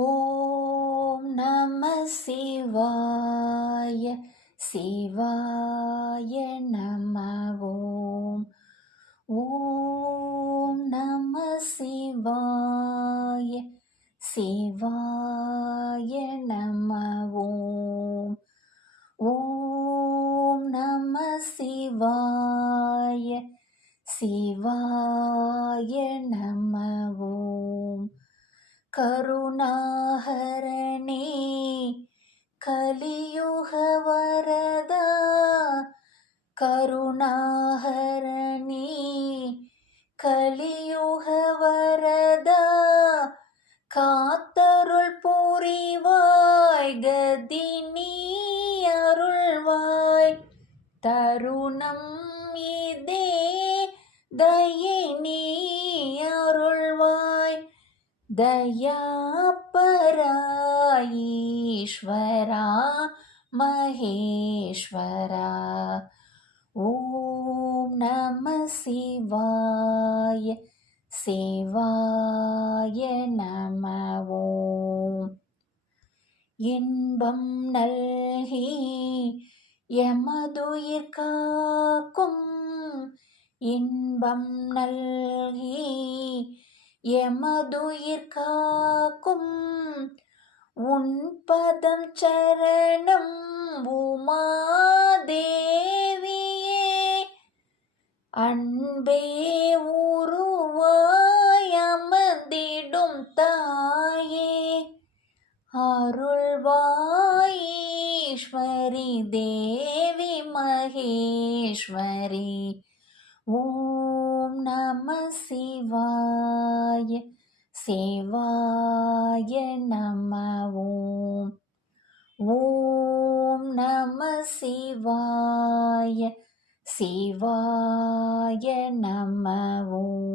ஓம் நம சிவாய. சிவாய நம. ஓம் ஓம் நம சிவாய. சிவாய நம. ஓம் ஓம் நம சிவாய. சிவாய நம. ஓம் கருணாகரனே கலியுக வரதா. கருணாகரனே கலியுக வரதா. காத்தருள் புரிவாய் கதினி அருள்வாய். தருணம் இதே தயினி அருள்வாய். தயாபரா ஈஸ்வரா மகேஸ்வரா. ஓம் நம சிவாய. சிவாய நம. ஓம் இன்பம் நல்கி எமதுயிர் காக்கும். இன்பம் நல்கி எமதுயிர் காக்கும். உன் பதம் சரணம் உமாதேவியே. அன்பே உருவாய் அமர்ந்திடும் தாயே. அருள்வாய் ஈஸ்வரி தேவி மகேஸ்வரி. ஓம் நம சிவாய. சிவாய நம. ஓம் ஓம் நம சிவாய. சிவாய நம. ஓம்